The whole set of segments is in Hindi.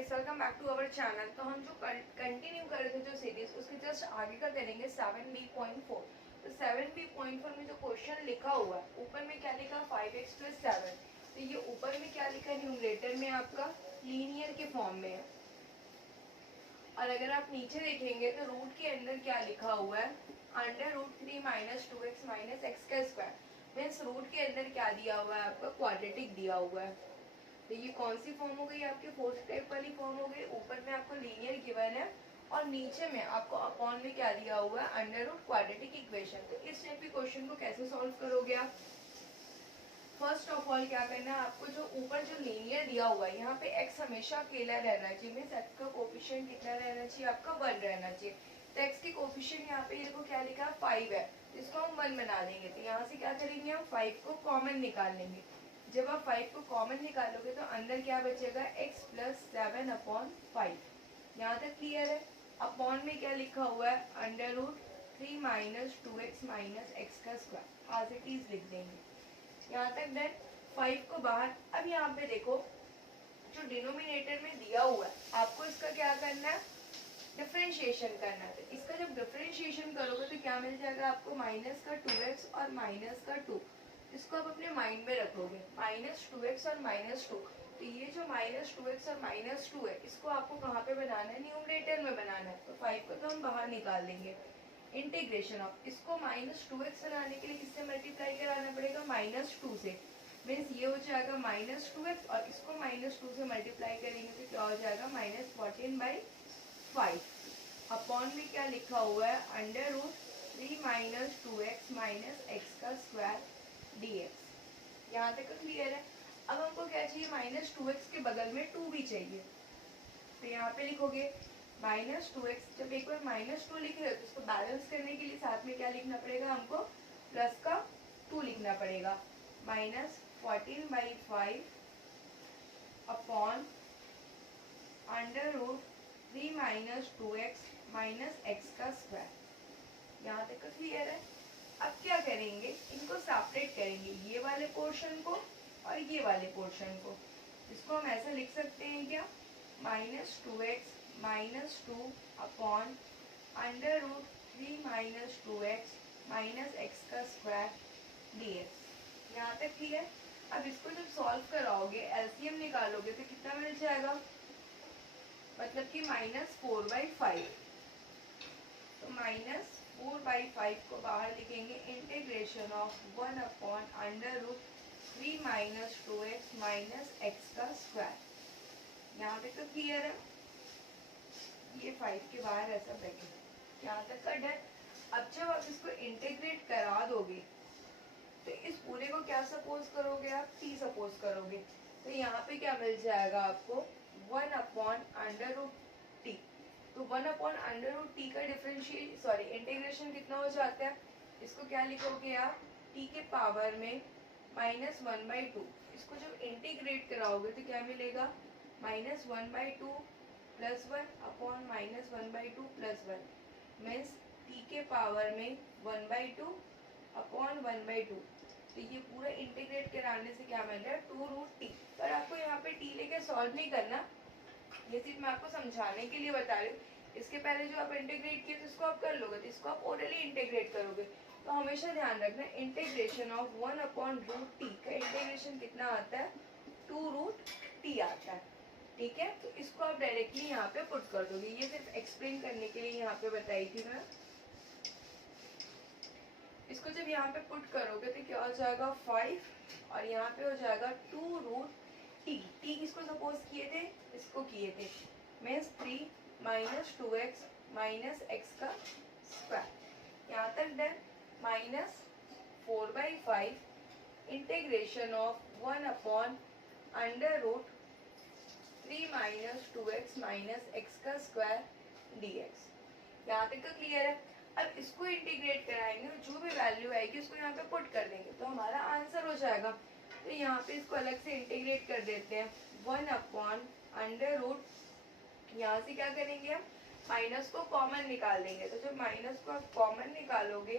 Guys, welcome back to our channel. तो हम जो कंटिन्यू कर रहे थे जो सीरीज, उसके जस्ट आगे का करेंगे 7b.4। तो 7b.4 में जो क्वेश्चन लिखा हुआ है, ऊपर में क्या लिखा 5x + 7। तो ये ऊपर में क्या लिखा है न्यूमरेटर में आपका लीनियर के फॉर्म में है, और अगर आप नीचे देखेंगे तो रूट के अंदर क्या लिखा हुआ है √3 - 2x - x²। मीन्स रूट के अंदर क्या दिया हुआ है आपका क्वाड्रेटिक दिया हुआ है। तो ये कौन सी फॉर्म हो गई आपकी फोर्थ टाइप वाली फॉर्म हो गई। ऊपर में आपको लीनियर गिवन है और नीचे में आपको अपॉन में क्या दिया हुआ है √ क्वाड्रेटिक इक्वेशन। तो इस टाइप के क्वेश्चन को कैसे सॉल्व करोगे आप। फर्स्ट ऑफ ऑल क्या करना है आपको, जो ऊपर जो लीनियर दिया हुआ है यहाँ पे x हमेशा अकेला रहना चाहिए। मीन्स x का कोफिशिएंट कितना रहना चाहिए आपका 1 रहना चाहिए। तो x की कोफिशिएंट यहाँ पे देखो क्या लिखा है 5 है, इसको हम 1 बना देंगे। तो यहाँ से क्या करेंगे हम 5 को कॉमन निकाल लेंगे। जब आप 5 को कॉमन निकालोगे तो अंदर क्या बचेगा x + 7/5। यहाँ तक क्लियर है। अपॉन में क्या लिखा हुआ है √3 - 2x - x²। As it is लिख देंगे। यहाँ तक डन। 5 को बाहर, अब यहाँ पे देखो जो डिनोमिनेटर में दिया हुआ है आपको इसका क्या करना है डिफरेंशिएशन करना है। तो इसका जब डिफरेंशिएशन करोगे तो क्या मिल जाएगा आपको -2x और -2। इसको आप अपने माइंड में रखोगे -2x और -2। तो ये जो -2x और -2 है इसको आपको कहाँ पे बनाना है न्यूमरेटर में बनाना है। तो 5 को तो हम बाहर निकाल देंगे। इंटीग्रेशन ऑफ इसको -2x बनाने के लिए किससे मल्टीप्लाई कराना पड़ेगा -2 से। मीन्स ये हो जाएगा -2x और इसको -2 से मल्टीप्लाई करेंगे तो क्या हो जाएगा -14/5। अपॉन में क्या लिखा हुआ है √3 - 2x - x² dx। यहाँ तक क्लियर है। अब हमको क्या चाहिए -2x के बगल में 2 भी चाहिए। तो यहाँ पे लिखोगे -2x। जब एक बार -2 लिख रहे हो तो इसको बैलेंस करने के लिए साथ में क्या लिखना पड़ेगा हमको प्लस का 2 लिखना पड़ेगा। -14/5 अपॉन √3 - 2x - x²। यहाँ तक क्लियर है। अब क्या करेंगे, इनको सेपरेट करेंगे, ये वाले पोर्शन को और ये वाले पोर्शन को। इसको हम ऐसा लिख सकते हैं क्या -2x - 2 upon √3 - 2x - x² dx। यहाँ तक क्लियर। अब इसको जब सॉल्व कराओगे एलसीएम निकालोगे तो कितना मिल जाएगा, मतलब कि -4/5। तो -4/5 को बाहर लिखेंगे। Integration of 1 upon √3 - 2x - x²। यहाँ तक तो क्लियर है। ये 5 के बाहर ऐसा ब्रैकेट यहाँ तक का डन। अब जब आप इसको इंटीग्रेट करा दोगे तो इस पूरे को क्या सपोज करोगे आप t सपोज करोगे। तो यहाँ पे क्या मिल जाएगा आपको 1 अपॉन √t। तो 1 अपॉन √t का इंटीग्रेशन कितना हो जाता है। इसको क्या लिखोगे आप t के पावर में -1/2। इसको जब इंटीग्रेट कराओगे तो क्या मिलेगा -1/2 + 1 अपॉन -1/2 + 1 मीन्स t के पावर में 1/2 अपॉन 1/2। तो ये पूरा इंटीग्रेट कराने से क्या मिल रहा है 2√t। पर आपको यहाँ पे t लेके सॉल्व नहीं करना, ये सिर्फ मैं आपको समझाने के लिए बता रही हूँ। इसके पहले जो आप इंटीग्रेट किए तो इसको आप कर लोगे, तो इसको आप ओरली इंटीग्रेट करोगे। तो हमेशा ध्यान रखना इंटीग्रेशन ऑफ 1 अपॉन √t का इंटीग्रेशन कितना आता है 2√t आता है। ठीक है, तो इसको आप डायरेक्टली यहाँ पे पुट कर दोगे। ये सिर्फ एक्सप्लेन करने के लिए यहाँ पे बताई थी मैं। इसको जब यहाँ पे पुट करोगे तो क्या हो जाएगा 5 और यहाँ पे हो जाएगा 2√t। t किसको सपोज किए थे, इसको किए थे। Means 3 - 2x - x²। यहाँ तक done. -4/5 integration of 1 upon √3 - 2x - x² dx। यहाँ तक तो क्लियर है। अब इसको इंटीग्रेट कराएंगे और जो भी वैल्यू आएगी उसको यहाँ पे पुट कर देंगे तो हमारा आंसर हो जाएगा। तो यहाँ पे इसको अलग से इंटीग्रेट कर देते हैं 1 अपॉन यहाँ से क्या करेंगे हम माइनस को कॉमन निकाल देंगे। तो जब माइनस को आप कॉमन निकालोगे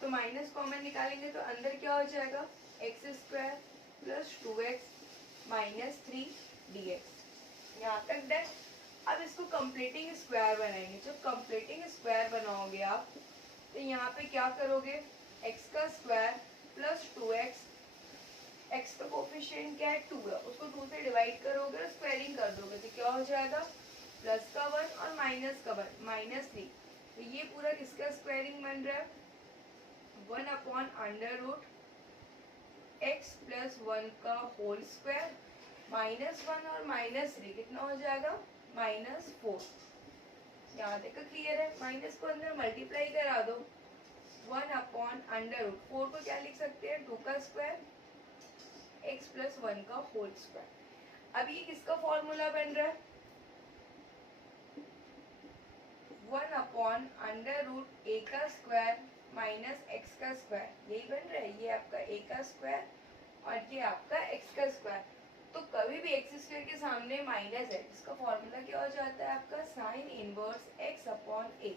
तो माइनस कॉमन निकालेंगे तो अंदर क्या हो जाएगा x² + 2x -3 dx। यहाँ तक डन। अब इसको कंप्लीटिंग स्क्वायर बनाएंगे। जब कंप्लीटिंग स्क्वायर बनाओगे आप तो यहाँ पे क्या करोगे, x का स्क्वायर प्लस 2x, x का कोफिशिएंट क्या है 2 है, उसको 2 से डिवाइड करोगे और स्क्वायरिंग कर दोगे तो क्या हो जाएगा, प्लस का 1 और माइनस का 1 -3। तो ये पूरा किसका स्क्वायरिंग बन रहा है, 1/√x प्लस 1 का होल स्क्वायर, -1 और -3 कितना हो जाएगा, -4। यहाँ तक क्लियर है। माइनस को अंदर मल्टीप्लाई करा दो, 1/√4 को क्या लिख सकते हैं, 2 का स्क्वायर x प्लस 1 का होल स्क्वायर। अब ये किसका फॉर्मूला बन रहा है, 1/√a का स्क्वायर माइनस x का स्क्वायर, यही बन रहा है। ये आपका a का स्क्वायर और ये आपका x का स्क्वायर। तो कभी भी एक्स स्क्वायर के सामने माइनस है, इसका फॉर्मूला क्या हो जाता है आपका, साइन इनवर्स x/a।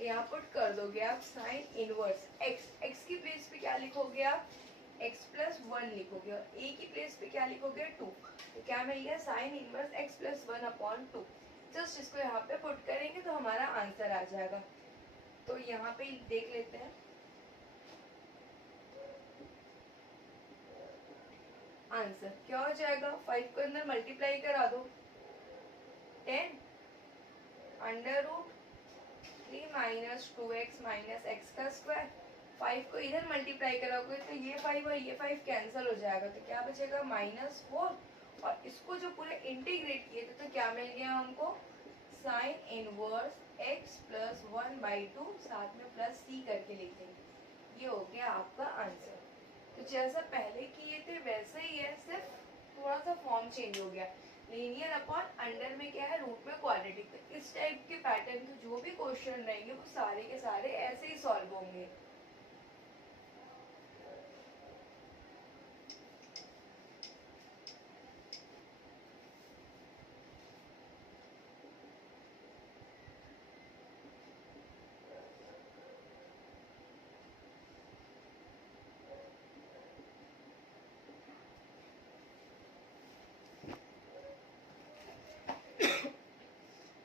यहाँ पुट कर दोगे आप साइन इनवर्स x की प्लेस पे क्या लिखोगे आप, x प्लस 1 लिखोगे और a की प्लेस पे क्या लिखोगे 2। तो क्या मिल गया, sine inverse x plus 1/2। Just इसको यहाँ पे पुट करेंगे तो हमारा आंसर आ जाएगा। तो यहाँ पे देख लेते हैं आंसर क्या हो जाएगा, 5 को अंदर मल्टीप्लाई करा दो, 10 √3 माइनस 2x माइनस x का स्क्वायर। 5 को इधर मल्टीप्लाई कराओगे तो ये 5 और ये 5 कैंसिल हो जाएगा तो क्या बचेगा, -4। और इसको जो पूरा इंटीग्रेट किए थे तो क्या मिल गया हमको, साइन इनवर्स x प्लस 1/2 साथ में प्लस c करके लिख देंगे। ये हो गया आपका आंसर। तो जैसा पहले किए थे वैसे ही है, सिर्फ थोड़ा सा फॉर्म चेंज हो गया। लीनियर अपॉन अंडर में क्या है, रूट में क्वाड्रेटिक। तो इस टाइप के पैटर्न के जो भी क्वेश्चन रहेंगे वो सारे के सारे ऐसे ही सॉल्व होंगे।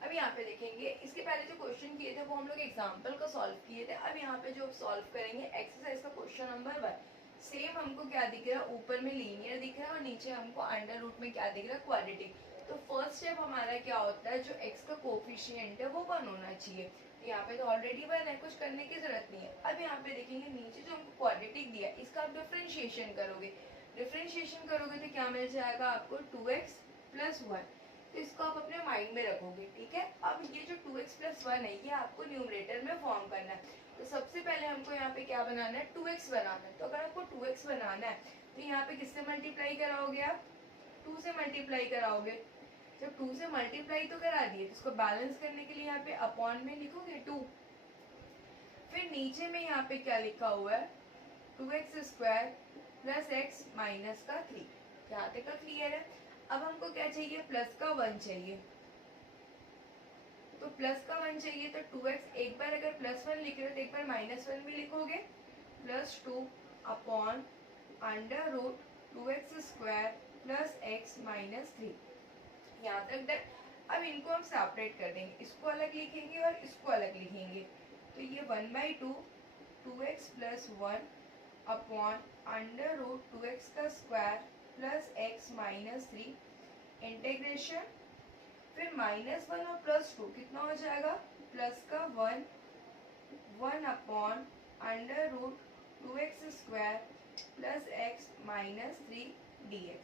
अब यहाँ पे देखेंगे, इसके पहले जो क्वेश्चन किए थे वो हम लोग एग्जाम्पल का सॉल्व किए थे। अब यहाँ पे जो सॉल्व करेंगे एक्सरसाइज का क्वेश्चन नंबर 1, सेम हमको क्या दिख रहा है, ऊपर में लीनियर दिख रहा है और नीचे हमको अंडर रूट में क्या दिख रहा है, क्वाड्रेटिक। तो फर्स्ट स्टेप हमारा क्या होता है, जो x का कोफिशिएंट है वो 1 होना चाहिए। तो यहाँ पे तो ऑलरेडी 1 है, कुछ करने की जरूरत नहीं है। अब यहाँ पे देखेंगे नीचे जो हमको क्वाड्रेटिक दिया है इसका आप डिफरेंशिएशन करोगे। डिफरेंशिएशन करोगे तो क्या मिल जाएगा आपको, 2x प्लस 1। तो इसको आप अपने माइंड में रखोगे, ठीक है। अब ये जो 2x प्लस 1 है ये आपको न्यूमरेटर में फॉर्म करना है। तो सबसे पहले हमको यहाँ पे क्या बनाना है, 2x बनाना है। तो अगर आपको 2x बनाना है तो यहाँ पे किससे मल्टीप्लाई कराओगे आप, 2 से मल्टीप्लाई कराओगे। जब 2 से मल्टीप्लाई तो करा दिए तो इसको बैलेंस करने के लिए यहाँ पे अपॉन में लिखोगे 2। फिर नीचे में यहाँ पे क्या लिखा हुआ है, 2x square plus x minus का 3। यहाँ तक का क्लियर है। अब हमको क्या चाहिए, प्लस का 1 चाहिए। तो प्लस का 1 चाहिए तो 2x, एक बार अगर प्लस 1 लिख रहे हो तो एक बार -1 भी लिखोगे, plus 2 upon under root 2x square plus x minus 3। यहाँ तक डन। अब इनको हम सेपरेट कर देंगे, इसको अलग लिखेंगे और इसको अलग लिखेंगे। तो ये 1/2 2x plus 1 upon under root 2x का square plus x minus 3 integration, फिर -1 और +2 कितना हो जाएगा, प्लस का 1 upon under root 2x square plus x minus 3 dx।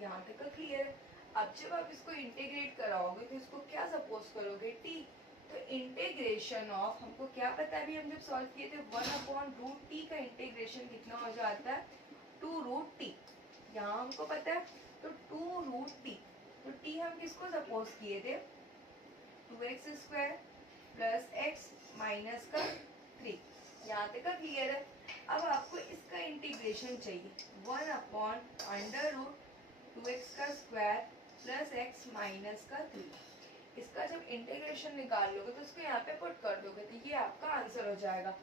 यहाँ तक का क्लियर है। अब जब आप इसको इंटीग्रेट कराओगे तो इसको क्या सपोज करोगे, t। तो इंटीग्रेशन ऑफ, हमको क्या पता है अभी हम जब सॉल्व किए थे, 1/√t का इंटीग्रेशन कितना हो जाता है, 2√t। यहाँ हमको पता है तो 2√t। तो t हम किसको सपोज किए थे, 2x square plus x minus का 3। यहाँ तक का क्लियर है। अब आपको इसका इंटीग्रेशन चाहिए, 1/√2x का स्क्वायर प्लस x माइनस का 3। इसका जब इंटीग्रेशन निकाल लोगे तो इसको यहाँ पे पुट कर दोगे तो ये आपका आंसर हो जाएगा।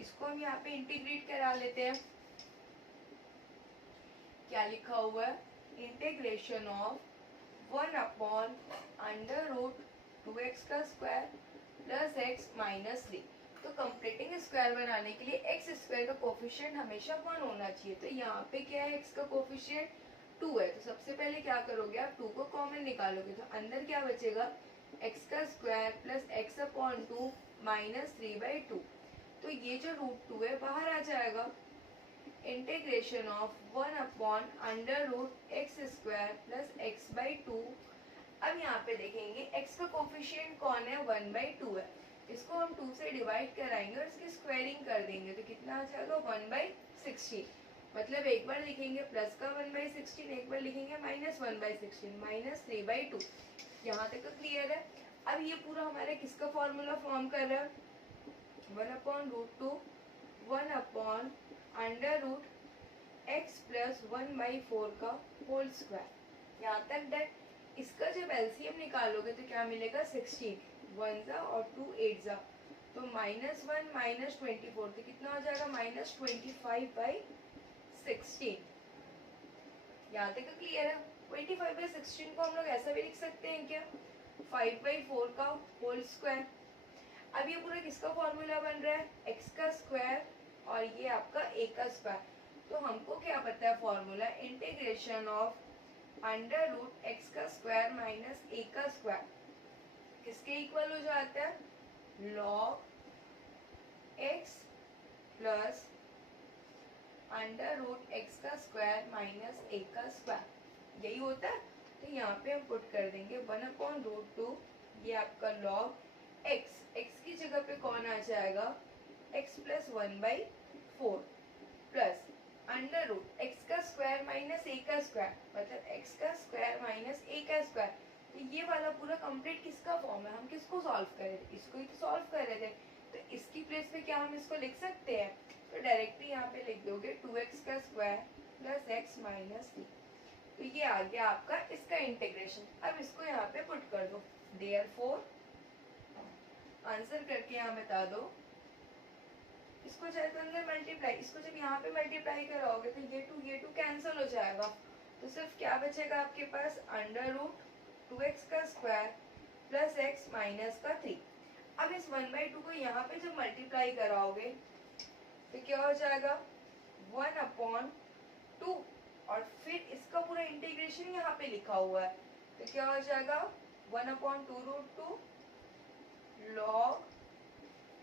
इसको हम यहाँ पे इंटीग्रेट करा लेते हैं। क्या लिखा हुआ है, integration of 1/√2x² plus x minus 3। तो कंप्लीटिंग स्क्वायर बनाने के लिए एक्स स्क्वायर का कोफिशिएंट हमेशा 1 होना चाहिए। तो यहाँ पे क्या है, x का कोफिशिएंट 2 है। तो सबसे पहले क्या करोगे आप, 2 को कॉमन निकालोगे तो अंदर क्या बचेगा, x² प्लस x/2 माइनस 3/2। तो ये जो √2 है बाहर आ जाएगा। Integration of 1/√x² plus x/2। अब यहाँ पे देखेंगे x का कोफिशिएंट कौन है, 1/2 है। इसको हम 2 से डिवाइड कराएंगे और इसकी स्क्वायरिंग कर देंगे तो कितना आ जाएगा, 1/16। मतलब एक बार लिखेंगे प्लस का 1/16, एक बार लिखेंगे माइनस 1/16, माइनस 3/2। यहाँ तक तो क्लियर है। अब ये पूरा हमारे किसका फॉर्मूला फॉर्म कर रहा है, 1/√2 1/√x प्लस 1/4 का होल स्क्वायर। यहाँ तक डन। इसका जब एलसीएम निकालोगे तो क्या मिलेगा, 16, 1 जा और 2 8 जा, तो -1 -24, तो कितना हो जाएगा, -25/16। यहाँ तक क्लियर है। 25/16 को हम लोग ऐसा भी लिख सकते हैं क्या, 5/4 का होल स्क्वायर। अब ये पूरा किसका फॉर्मूला बन रहा है, x का स्क्वायर और ये आपका a का स्क्वायर। तो हमको क्या पता है formula, integration of √x² minus a का स्क्वायर किसके इक्वल हो जाता है, log x plus √x² minus a का स्क्वायर, यही होता है। तो यहाँ पे हम पुट कर देंगे 1/√2, ये आपका log x, x की जगह पे कौन आ जाएगा, x प्लस 1/4 प्लस √x का स्क्वायर माइनस a का स्क्वायर, मतलब x का स्क्वायर माइनस a का स्क्वायर। तो ये वाला पूरा कंप्लीट किसका फॉर्म है, हम किसको सॉल्व कर रहे थे, इसको ही तो सॉल्व कर रहे थे। तो इसकी प्लेस पे क्या हम इसको लिख सकते हैं, तो डायरेक्टली यहाँ पे लिख दोगे 2x का स्क्वायर प्लस x माइनस 3। तो ये आ गया आपका इसका इंटीग्रेशन। अब इसको यहाँ पे पुट कर दो, देयरफॉर आंसर करके यहाँ बता दो। इसको चाहे तो अंदर मल्टीप्लाई, इसको जब यहाँ पे मल्टीप्लाई कराओगे तो ये टू कैंसिल हो जाएगा। तो सिर्फ क्या बचेगा आपके पास, √2x का स्क्वायर प्लस x माइनस का 3। अब इस 1/2 को यहाँ पे जब मल्टीप्लाई कराओगे तो क्या हो जाएगा, 1/2 और फिर इसका पूरा इंटीग्रेशन यहाँ पे लिखा हुआ है। तो क्या हो जाएगा, 1/2√2 log,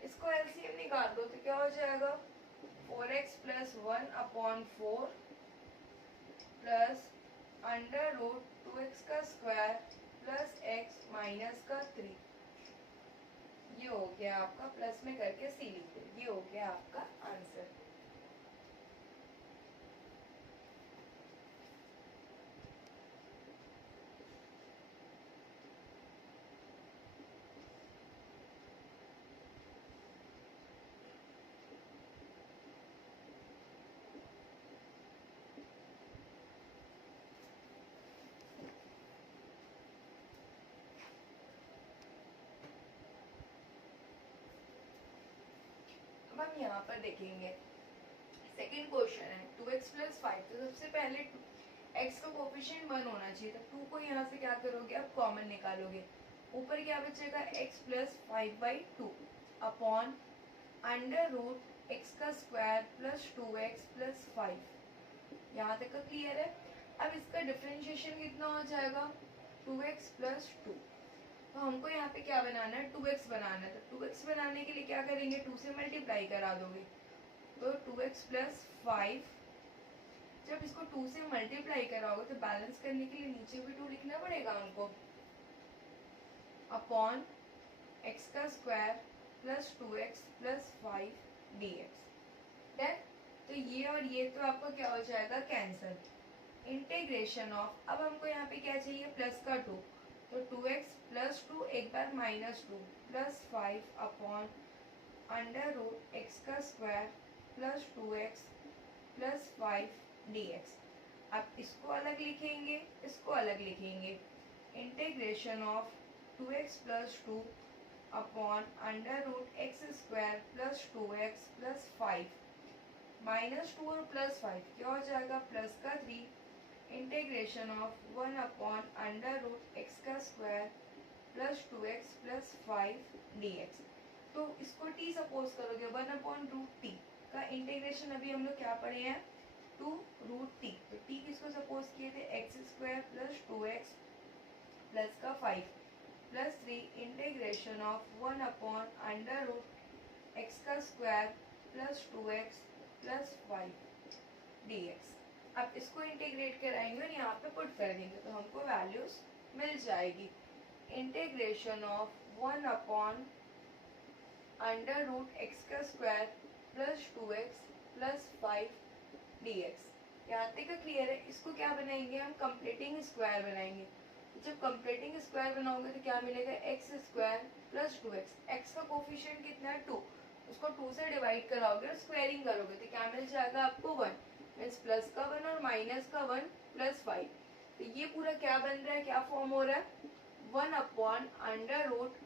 इसको एलसीएम निकाल दो तो क्या हो जाएगा, 4x प्लस 1/4 प्लस √2x का स्क्वायर प्लस x माइनस का 3। ये हो गया आपका, प्लस में करके सी लिख दो, ये हो गया आपका आंसर। अब हम यहाँ पर देखेंगे सेकंड क्वेश्चन है 2x प्लस 5। तो सबसे पहले x का कोफिशिएंट 1 होना चाहिए, तो 2 को यहाँ से क्या करोगे, आप कॉमन निकालोगे। ऊपर क्या बचेगा, x प्लस 5/2 अपॉन √x का स्क्वायर प्लस 2x प्लस 5। यहाँ तक का क्लियर है। अब इसका डिफरेंशिएशन कितना हो जाएगा, 2x प्लस 2। तो हमको यहाँ पे क्या बनाना है, 2x बनाना है। तो 2x बनाने के लिए क्या करेंगे, 2 से मल्टीप्लाई करा दोगे तो 2x प्लस 5। जब इसको 2 से मल्टीप्लाई कराओगे तो बैलेंस करने के लिए नीचे भी 2 लिखना पड़ेगा हमको, अपॉन x का square plus 2x plus 5 dx। Then तो ये और ये तो आपका क्या हो जाएगा, कैंसल। इंटीग्रेशन ऑफ, अब हमको यहाँ पे क्या चाहिए, प्लस का 2, तो 2x प्लस 2 एक बार माइनस 2 प्लस 5 अपॉन √x का square plus 2x plus 5 dx। अब इसको अलग लिखेंगे, इसको अलग लिखेंगे। Integration of 2x plus 2 upon √x square plus 2x plus 5 -2 और +5 क्या हो जाएगा, प्लस का 3। Integration integration of 1 upon under root x का square plus 2x plus 5 dx। तो इसको t सपोज करोगे 1 अपॉन रूट टी का इंटीग्रेशन अभी हम लोग क्या पढ़े हैं, टू रूट टी। तो t किसको सपोज किए थे, x square plus 2x plus का 5 plus 3 integration of 1 upon under root x का square plus 2x plus 5 dx। अब इसको इंटीग्रेट कराएंगे और यहाँ पे पुट कर देंगे तो हमको वैल्यूज मिल जाएगी। Integration of 1 upon under root x का square plus 2x plus 5 dx। यहाँ तक क्लियर है। इसको क्या बनाएंगे हम, कंप्लीटिंग स्क्वायर बनाएंगे। जब कंप्लीटिंग स्क्वायर बनाओगे तो क्या मिलेगा, x square plus 2x। X का कोफिशिएंट कितना है, 2। उसको 2 से डिवाइड कराओगे और स्क्वायरिंग करोगे तो क्या मिल जाएगा आपको, 1। मीन्स प्लस का 1 और माइनस का 1 प्लस 5। तो ये पूरा क्या बन रहा है, क्या फॉर्म हो रहा है, 1 upon under root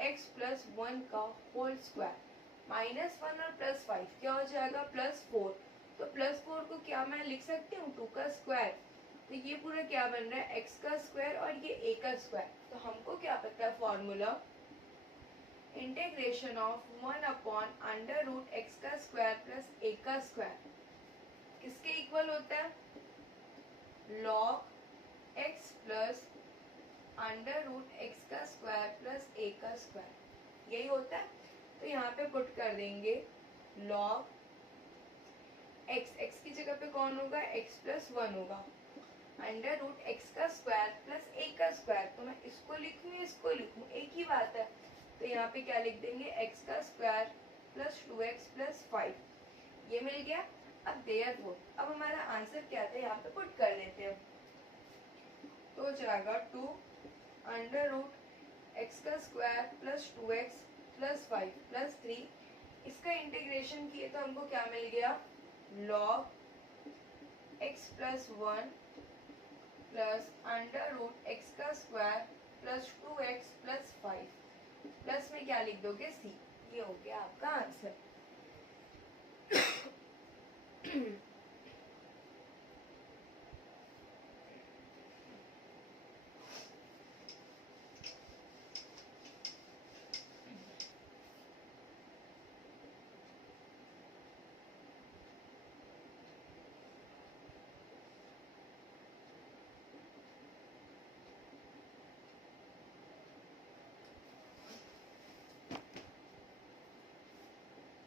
x plus 1 का होल स्क्वायर माइनस 1 और प्लस 5 क्या हो जाएगा, प्लस 4। तो प्लस 4 को क्या मैं लिख सकती हूँ, 2 का स्क्वायर। तो ये पूरा क्या बन रहा है, x का स्क्वायर और ये a का स्क्वायर। तो हमको क्या पता है formula, integration of 1 upon under root x का स्क्वायर प्लस a का स्क्वायर किसके इक्वल होता है, log x plus under root x का स्क्वायर प्लस a का स्क्वायर, यही होता है। तो यहाँ पे पुट कर देंगे log x, x की जगह पे कौन होगा, x प्लस 1 होगा, अंडर रूट एक्स का स्क्वायर प्लस a का स्क्वायर। तो मैं इसको लिखूँ या इसको लिखूँ, एक ही बात है। तो यहाँ पे क्या लिख देंगे, x का स्क्वायर प्लस 2x प्लस 5, ये मिल गया। अब देयरफॉर अब हमारा आंसर क्या था, यहाँ पे पुट कर देते हैं। तो हो जाएगा 2 अंडर रूट एक्स का square plus 2x plus 5 plus 3। इसका इंटीग्रेशन किए तो हमको क्या मिल गया, log x plus 1 plus under root x का square plus 2x plus 5 plus में क्या लिख दोगे, c। ये हो गया आपका आंसर।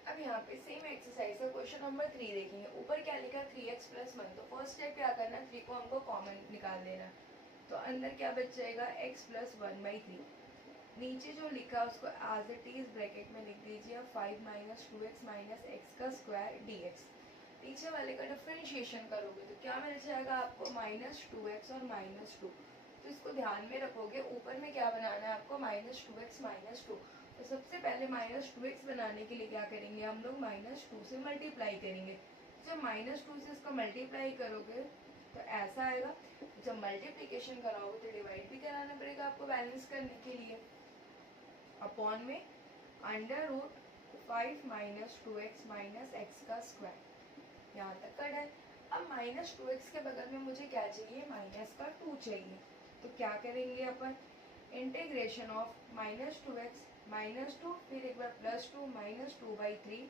अब यहाँ पे सेम एक्सरसाइज है, क्वेश्चन नंबर 3 देखेंगे। ऊपर क्या लिखा है, 3x प्लस 1। तो फर्स्ट स्टेप क्या करना है, 3 को हमको कॉमन निकाल देना। तो अंदर क्या बच जाएगा, x प्लस 1/3। नीचे जो लिखा है उसको एज इट इज ब्रैकेट में लिख दीजिए, 5 माइनस 2x माइनस एक्स का स्क्वायर dx। नीचे वाले का डिफरेंशिएशन करोगे तो क्या मिल जाएगा आपको, माइनस 2x और माइनस 2। तो इसको ध्यान में रखोगे, ऊपर में क्या बनाना है आपको, माइनस 2x माइनस 2। तो सबसे पहले माइनस 2x बनाने के लिए क्या करेंगे हम लोग, माइनस 2 से मल्टीप्लाई करेंगे। जब माइनस 2 से इसको मल्टीप्लाई करोगे तो ऐसा आएगा। जब मल्टीप्लिकेशन कराओगे तो डिवाइड भी कराना पड़ेगा आपको बैलेंस करने के लिए, अपॉन में under root 5 minus 2x minus x का स्क्वायर। यहाँ तक का डन। अब माइनस 2x के बगल में मुझे क्या चाहिए, माइनस का 2 चाहिए। तो क्या करेंगे अपन, integration of minus 2x minus 2 फिर एक बार plus 2 minus 2/3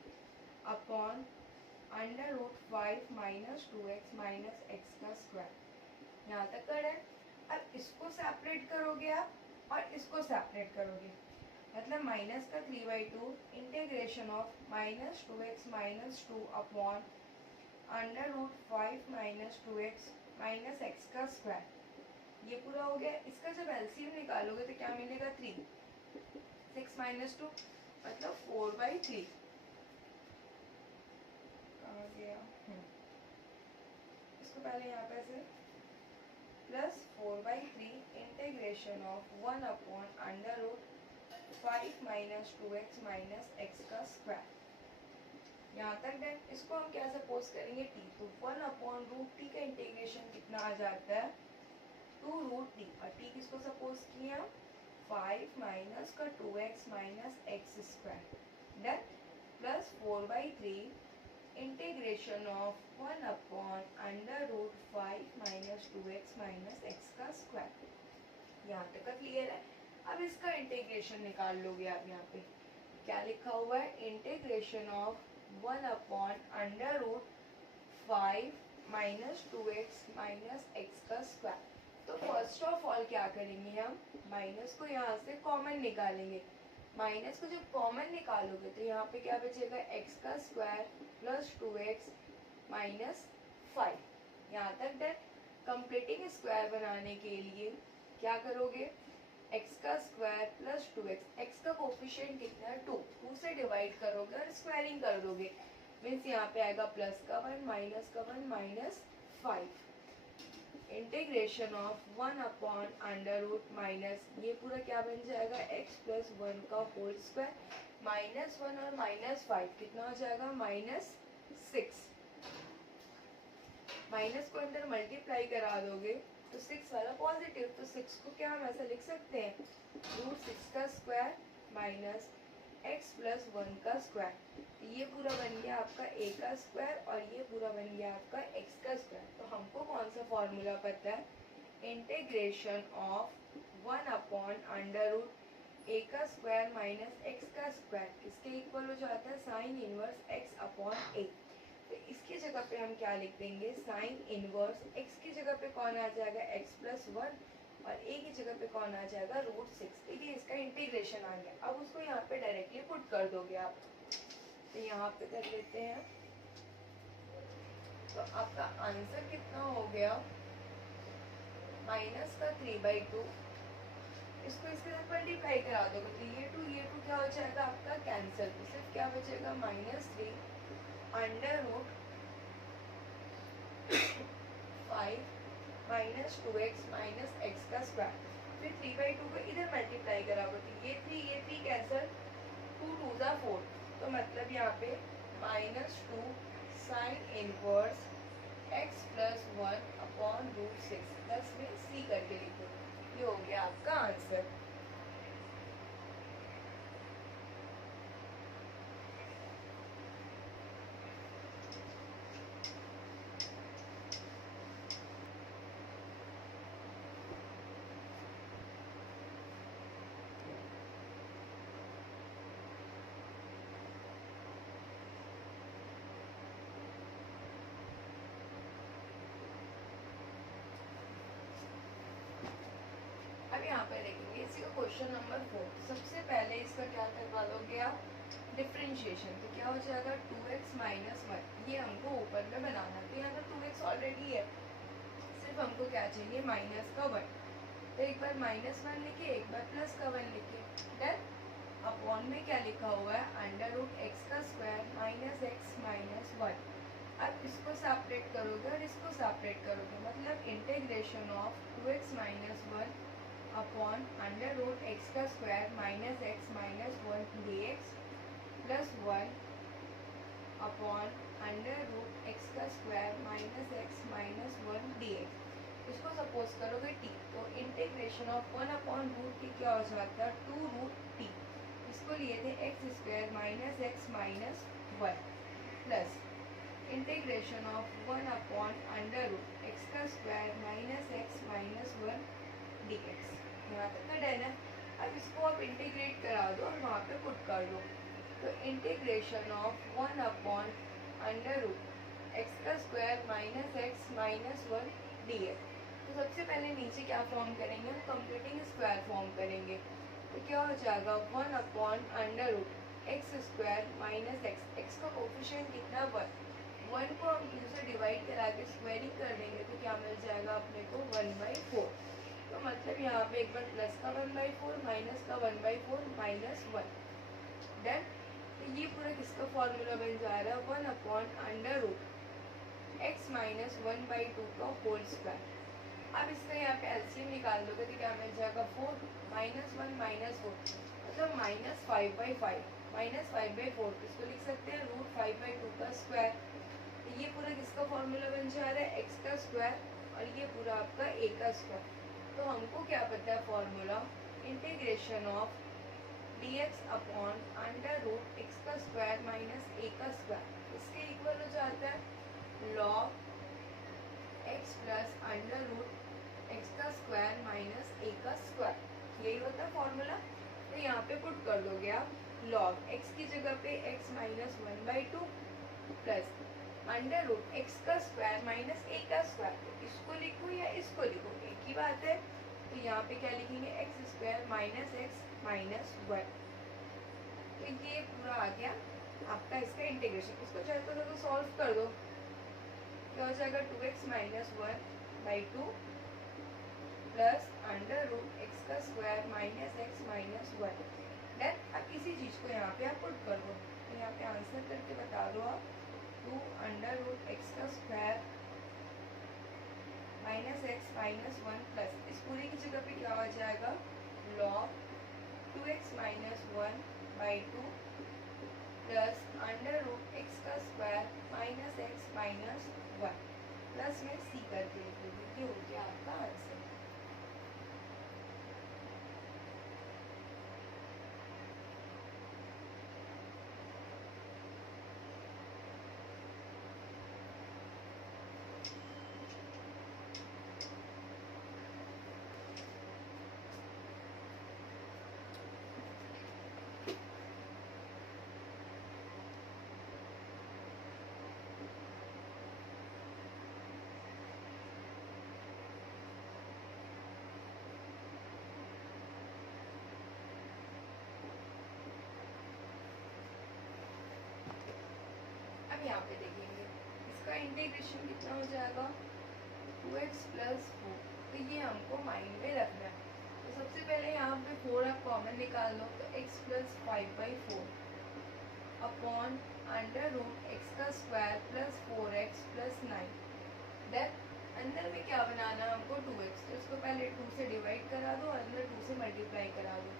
upon under root 5 minus 2x minus x का स्क्वायर। यहाँ तक कर है। अब इसको सेपरेट करोगे आप और इसको सेपरेट करोगे, मतलब माइनस का 3/2 integration of minus 2x minus 2 upon under root 5 minus 2x minus x का स्क्वायर। ये पूरा हो गया। इसका जब एलसीएम निकालोगे तो क्या मिलेगा, 3। 6 माइनस 2 मतलब 4/3 आ गया। इसको पहले यहाँ पे से plus 4/3 integration of 1 upon under root 5 minus 2x minus x का स्क्वायर। यहाँ तक डन। इसको हम क्या सपोज करेंगे, t। तो 1 अपॉन रूट टी का इंटीग्रेशन कितना आ जाता है, 2 रूट टी। और t किसको सपोज किया, 5 माइनस का 2x minus x square done, plus 4/3 integration of 1 upon under root 5 minus 2x minus x का स्क्वायर। यहाँ तक का क्लियर है। अब इसका इंटीग्रेशन निकाल लोगे आप। यहाँ पे क्या लिखा हुआ है, integration of 1/√5 minus 2x minus x का स्क्वायर। तो फर्स्ट ऑफ ऑल क्या करेंगे, हम माइनस को यहाँ से कॉमन निकालेंगे। माइनस को जब कॉमन निकालोगे तो यहाँ पे क्या बचेगा, एक्स का स्क्वायर प्लस 2x माइनस 5। यहाँ तक डन। कंप्लीटिंग स्क्वायर बनाने के लिए क्या करोगे, एक्स का स्क्वायर प्लस 2x, एक्स का कोफिशिएंट कितना है 2, 2 से डिवाइड करोगे और स्क्वायरिंग कर दोगे, मीन्स यहाँ पे आएगा प्लस का 1 माइनस का 1 माइनस 5। इंटीग्रेशन ऑफ 1/√, माइनस ये पूरा क्या बन जाएगा, x प्लस 1 का होल स्क्वायर, माइनस 1 और माइनस 5 कितना हो जाएगा, -6। माइनस को अंदर मल्टीप्लाई करा दोगे तो 6 वाला पॉजिटिव, तो 6 को क्या हम ऐसा लिख सकते हैं, √6 का स्क्वायर माइनस x प्लस 1 का स्क्वायर। ये पूरा बन गया आपका a का स्क्वायर और ये पूरा बन गया आपका x का स्क्वायर। तो हमको कौन सा फॉर्मूला पता है, इंटीग्रेशन ऑफ 1/√a का स्क्वायर माइनस x का स्क्वायर किसके इक्वल हो जाता है, sine inverse x upon a। तो इसकी जगह पे हम क्या लिख देंगे, साइन इनवर्स x की जगह पे कौन आ जाएगा, x प्लस 1 और a की जगह पे कौन आ जाएगा, √6। देखिए इसका इंटीग्रेशन आ गया। अब उसको यहाँ पे डायरेक्टली पुट कर दोगे आप। तो यहाँ पे कर लेते हैं। तो आपका आंसर कितना हो गया, माइनस का 3/2। इसको इसके साथ मल्टीप्लाई करा दोगे तो ये 2 क्या हो जाएगा आपका कैंसिल। तो सिर्फ क्या बचेगा, -3/5 माइनस 2x माइनस एक्स का स्क्वायर। फिर 3/2 को इधर मल्टीप्लाई कराओगे तो ये 3 कैंसिल, 2 2 ज़ा 4। तो मतलब यहाँ पे -2 sine inverse x plus 1 upon √6 plus में c करके लिखो। ये हो गया आपका आंसर। अब यहाँ पे देखेंगे इसी का क्वेश्चन नंबर 4। सबसे पहले इसका क्या करवा दोगे आप, डिफरेंशिएशन। तो क्या हो जाएगा, 2x माइनस 1, ये हमको ऊपर में बनाना है। तो यहाँ पर 2x ऑलरेडी है, सिर्फ हमको क्या चाहिए, माइनस का 1। तो एक बार -1 लिखे, एक बार प्लस का 1 लिखे, डन। अपॉन में क्या लिखा हुआ है, √x का स्क्वायर माइनस x माइनस 1। अब इसको सेपरेट करोगे और इसको सेपरेट करोगे, मतलब integration of 2x minus 1 upon √x का square minus x minus 1 dx plus 1 upon √x का square minus x minus 1 dx। इसको सपोज करोगे t, तो इंटीग्रेशन ऑफ 1/√t क्या हो जाता है, 2√t। इसको लिए थे x square minus x minus 1 plus integration of 1/√x का square minus x minus 1 dx। यहाँ तक का डन है। अब इसको आप इंटीग्रेट करा दो और वहाँ पे पुट कर दो। तो इंटीग्रेशन ऑफ 1/√x का square minus x minus 1 dx। तो सबसे पहले नीचे क्या फॉर्म करेंगे, हम कंप्लीटिंग स्क्वायर फॉर्म करेंगे। तो क्या हो जाएगा, 1/√x स्क्वायर माइनस x का कोफिशिएंट कितना, 1 को हम 2 से डिवाइड करा के स्क्वायरिंग कर देंगे तो क्या मिल जाएगा अपने को, 1/4। तो मतलब यहाँ पे एक बार प्लस का 1/4 माइनस का 1/4 माइनस 1, डन। तो ये पूरा किसका फॉर्मूला बन जा रहा है, 1/√x माइनस 1/2 का होल स्क्वायर। अब इसका यहाँ पे एलसीएम निकाल दोगे तो क्या मिल जाएगा, 4 माइनस 1 माइनस 4, मतलब -5/5 माइनस 5/4। इसको लिख सकते हैं √5/2 का स्क्वायर। तो ये पूरा किसका फॉर्मूला बन जा रहा है, x का स्क्वायर और ये पूरा आपका a का स्क्वायर। तो हमको क्या पता है formula, integration of dx upon √x का स्क्वायर माइनस a का स्क्वायर इसके इक्वल हो जाता है log x प्लस फॉर्मूला, तो यहाँ पे पुट कर दोगे आप लॉग एक्स की जगह पे x minus 1/2 plus under root x का स्क्वायर माइनस ए का स्क्वायर। तो इसको लिखो या इसको लिखो, एक ही बात है। तो यहाँ पे क्या लिखेंगे, x square minus x minus 1। तो ये पूरा आ गया आपका इसका इंटीग्रेशन। इसको चाहे तो सॉल्व कर दो, क्या हो जाएगा 2x minus 1/2 plus under root x का square minus x minus 1। Then अब किसी चीज़ को यहाँ पे आप पुट कर दो, तो यहाँ पे आंसर करके बता दो आप 2 अंडर रूट एक्स का square minus x minus 1 plus इस पूरी की जगह पे क्या हो जाएगा log 2x minus 1/2 plus under root x का square minus x minus 1 plus में सी करके लिख लीजिए। ये हो गया आपका आंसर। यहाँ पे देखेंगे इसका इंटीग्रेशन कितना हो जाएगा 2x प्लस 4। तो ये हमको माइंड में रखना है। तो सबसे पहले यहाँ पे 4 आप कॉमन निकाल लो, तो x plus 5/4 upon under root x का square plus 4x plus 9। Then अंदर में क्या बनाना है हमको 2x, तो इसको पहले 2 से डिवाइड करा दो और अंदर 2 से मल्टीप्लाई करा दो।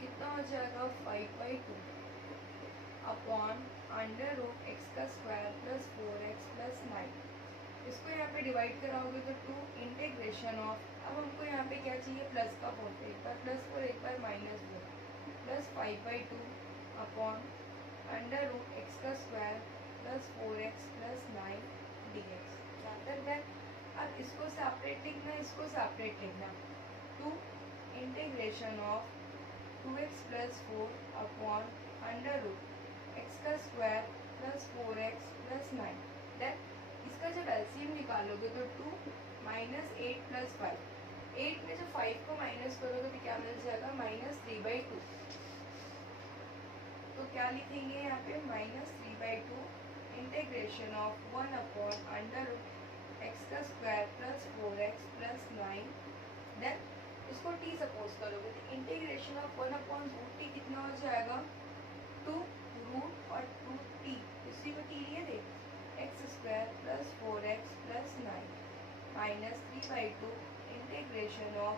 कितना हो जाएगा 5/2 अपॉन अंडर रूट एक्स का स्क्वायर प्लस 4x प्लस 9। इसको यहाँ पे डिवाइड कराओगे तो 2 इंटीग्रेशन ऑफ, अब हमको यहाँ पे क्या चाहिए प्लस का 4, एक बार प्लस 4 एक बार minus 4 plus 5/2 upon under root x का square plus 4x plus 9 dx। अब इसको सेपरेट लिखना, इसको सेपरेट लिखना, 2 integration of 2x plus 4 upon under root x का square plus 4x plus 9। Then इसका जब एलसीएम निकालोगे तो 2 माइनस 8 प्लस 5, 8 में जब 5 को माइनस करोगे तो क्या मिल जाएगा -3/2। तो क्या लिखेंगे यहाँ पे -3/2 integration of 1 upon under root x का square plus 4x plus 9। Then इसको t सपोज करोगे तो integration of 1 upon root t कितना हो जाएगा 2 रूट और 2t, इसी को t लिए थे x square plus 4x plus 9 -3/2 integration of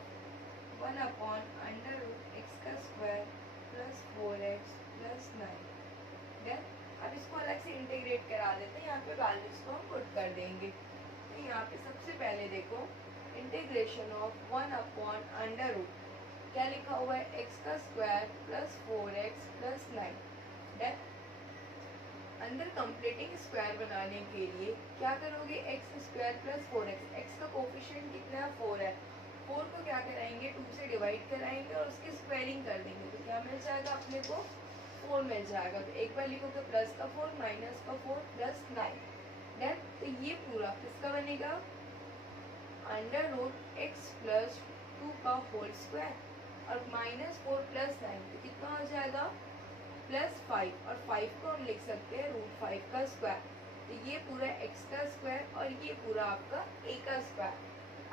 1 upon under root x का square plus 4x plus 9। Then अब इसको अलग से इंटीग्रेट करा देते हैं, यहाँ पे वैल्यूज को हम पुट कर देंगे। तो यहाँ पे सबसे पहले देखो integration of 1 upon under root क्या लिखा हुआ है एक्स का square plus 4x plus 9। Then अंदर कंप्लीटिंग स्क्वायर बनाने के लिए क्या करोगे x square plus 4x, x का कोफिशिएंट कितना है 4 है, 4 को क्या कराएंगे 2 से डिवाइड कराएंगे और उसकी स्क्वायरिंग कर देंगे। तो क्या मिल जाएगा अपने को 4 मिल जाएगा। तो एक बार लिखोगे प्लस का 4 माइनस का 4 प्लस 9। देन तो ये पूरा किसका बनेगा अंडर रूट एक्स प्लस 2 का होल स्क्वायर और -4 प्लस 9, तो कितना हो जाएगा +5 और 5 को हम लिख सकते हैं √5 का स्क्वायर। तो ये पूरा x का स्क्वायर और ये पूरा आपका a का स्क्वायर।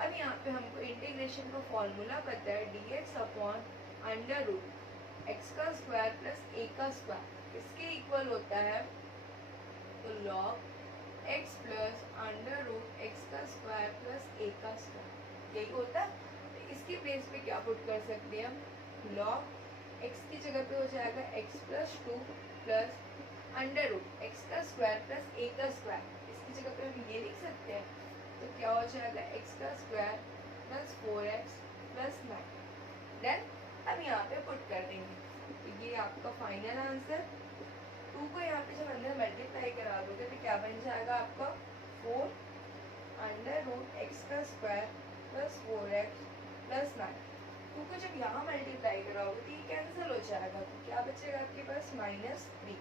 अब यहाँ पे हमको इंटीग्रेशन का फॉर्मूला पता है dx upon under root x का स्क्वायर प्लस a का स्क्वायर इसके इक्वल होता है तो log x plus under root x का स्क्वायर प्लस a का स्क्वायर, यही होता है। तो इसके बेस पे क्या पुट कर सकते हैं हम log x की जगह पे हो जाएगा x plus 2 plus under root x का स्क्वायर प्लस a का स्क्वायर, इसकी जगह पे हम ये लिख सकते हैं। तो क्या हो जाएगा x का square plus 4x plus 9। Then अब यहाँ पे पुट कर देंगे, तो ये आपका फाइनल आंसर। 2 को यहाँ पे जब अंदर मल्टीप्लाई करा दोगे तो क्या बन जाएगा आपका 4 अंडर रूट एक्स का square plus 4x plus 9। Two को जब यहाँ मल्टीप्लाई कराओगे तो ये कैंसिल हो जाएगा, तो क्या बचेगा आपके पास -3।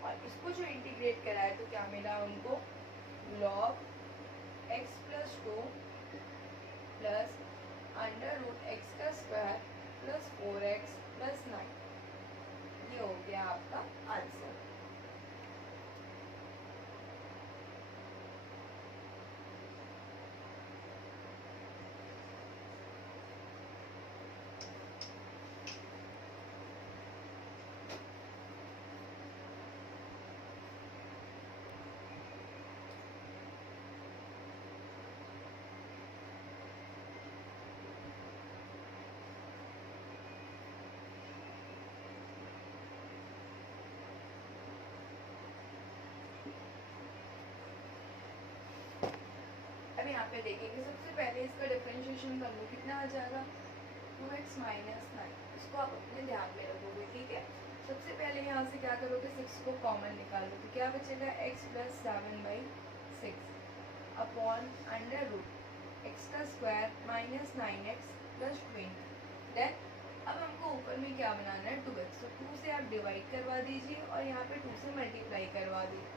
और इसको जो इंटीग्रेट करा है तो क्या मिला उनको, log x plus 2 plus under root x का स्क्वायर प्लस 4x प्लस 9। ये हो गया आपका आंसर। अब यहाँ पे देखेंगे, सबसे पहले इसका डिफरेंशिएशन कर लो, कितना आ जाएगा 2x माइनस 9। इसको आप अपने ध्यान में रखोगे, ठीक है। सबसे पहले यहाँ से क्या करोगे, 6 को कॉमन निकाल लो, तो क्या बचेगा x plus 7/6 upon under root x का square minus 9x plus 20। Then अब हमको ऊपर में क्या बनाना है, 2x, तो 2 से आप डिवाइड करवा दीजिए और यहाँ पे 2 से मल्टीप्लाई करवा दीजिए,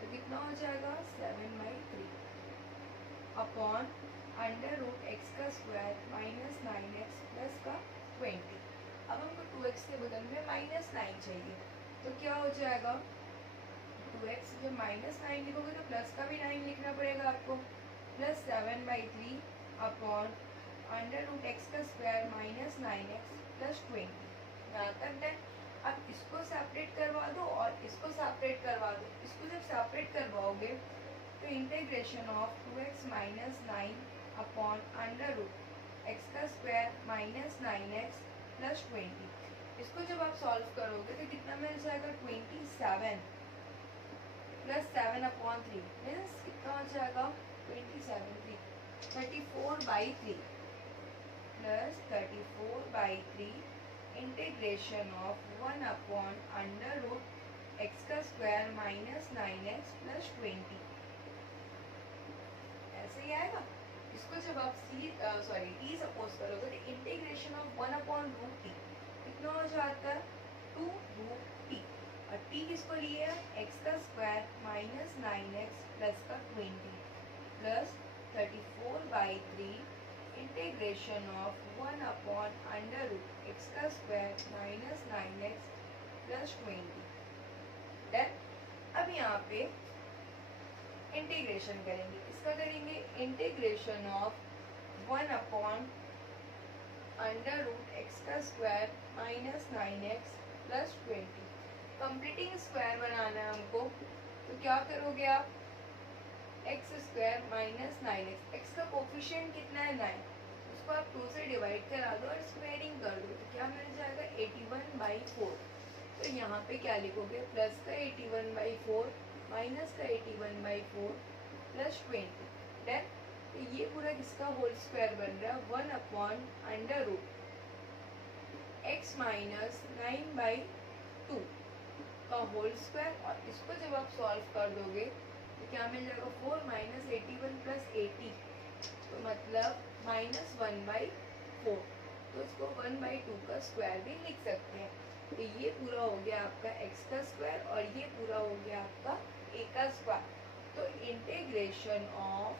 तो कितना हो जाएगा 7/3 अपॉन अंडर रूट एक्स का स्क्वायर माइनस 9x प्लस का 20। अब हमको 2x के बदल में -9 चाहिए, तो क्या हो जाएगा 2x, जब -9 लिखोगे तो प्लस का भी 9 लिखना पड़ेगा आपको, plus 7/3 upon under root x का स्क्वायर माइनस 9x प्लस 20। यहाँ तक डन। अब इसको सेपरेट करवा दो और इसको सेपरेट करवा दो। इसको जब सेपरेट करवाओगे तो integration of 2x minus 9 upon under root x का स्क्वायर माइनस 9x प्लस 20। इसको जब आप सॉल्व करोगे तो कितना मिल जाएगा 27 प्लस 7/3 मीन्स कितना हो जाएगा 34/3 plus 34/3 integration of 1 upon under root x का स्क्वायर माइनस 9x प्लस 20। ऐसे ही आएगा। इसको जब आप टी सपोज करोगे तो integration of 1 upon root t कितना हो जाता है 2 रूट टी, और टी किसको लिए एक्स का स्क्वायर माइनस 9x प्लस का 20 plus 34/3 integration of 1 upon under root x का square minus 9x plus 20। Then अब यहाँ पे इंटीग्रेशन करेंगे, इसका करेंगे integration of 1 upon under root x का square minus 9x plus 20। Completing square बनाना है हमको, तो क्या करोगे आप, x square minus 9x, x का कोफिशिएंट कितना है 9, उसको आप 2 से डिवाइड करा दो और स्क्वायरिंग कर दो, तो क्या मिल जाएगा 81/4। तो यहाँ पे क्या लिखोगे, प्लस का 81/4 माइनस का 81/4 प्लस 20। देन तो ये पूरा किसका होल स्क्वायर बन रहा है 1 upon under root x minus 9/2 का होल स्क्वायर। और इसको जब आप सॉल्व कर दोगे तो क्या मिल जाएगा 4 माइनस 81 प्लस 80, तो मतलब -1/4। तो इसको 1/2 का स्क्वायर भी लिख सकते हैं। तो ये पूरा हो गया आपका x का स्क्वायर और ये पूरा हो गया आपका a का स्क्वायर। तो integration of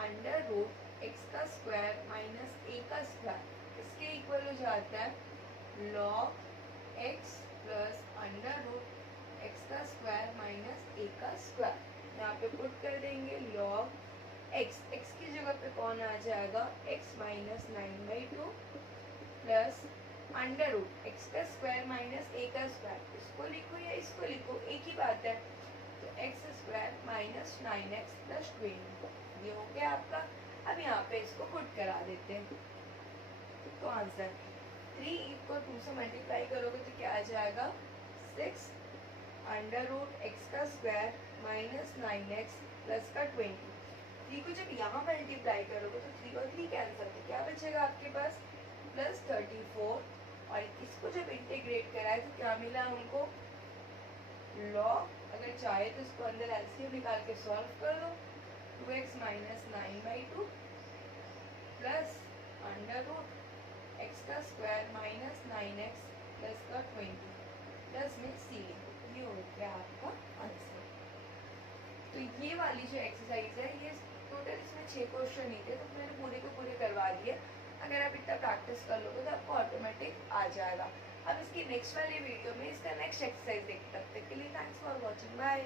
under root x का स्क्वायर माइनस a का स्क्वायर इसके इक्वल हो जाता है log x plus under root x का स्क्वायर माइनस a का स्क्वायर। यहाँ पे पुट कर देंगे log x, x की जगह पे कौन आ जाएगा x minus 9/2 plus under root x का स्क्वायर माइनस a का स्क्वायर, इसको लिखो या इसको लिखो एक ही बात है, तो x square minus 9x plus 20। ये हो गया आपका। अब यहाँ पे इसको पुट करा देते हैं, तो आंसर 3 को 2 से मल्टीप्लाई करोगे तो क्या आ जाएगा 6 अंडर रूट एक्स का स्क्वायर माइनस 9x प्लस का 20। 3 को जब यहाँ मल्टीप्लाई करोगे तो 3 और 3 कैंसिल, तो क्या बचेगा आपके पास प्लस 34। और इसको जब इंटीग्रेट कराए तो क्या मिला हमको log, अगर चाहे तो इसको अंदर एलसीएम निकाल के सॉल्व कर लो, 2x minus 9/2 plus under root square minus 9x plus का 20 प्लस में सीलिंग, ये हो गया आपका आंसर। तो ये वाली जो एक्सरसाइज है ये टोटल इसमें 6 क्वेश्चन ही थे, तो मैंने पूरे को पूरे करवा दिए। अगर आप इतना प्रैक्टिस कर लोगे तो आपको ऑटोमेटिक आ जाएगा। अब इसकी नेक्स्ट वाली वीडियो में इसका नेक्स्ट एक्सरसाइज देखते, तब तक के लिए थैंक्स फॉर वॉचिंग, बाय।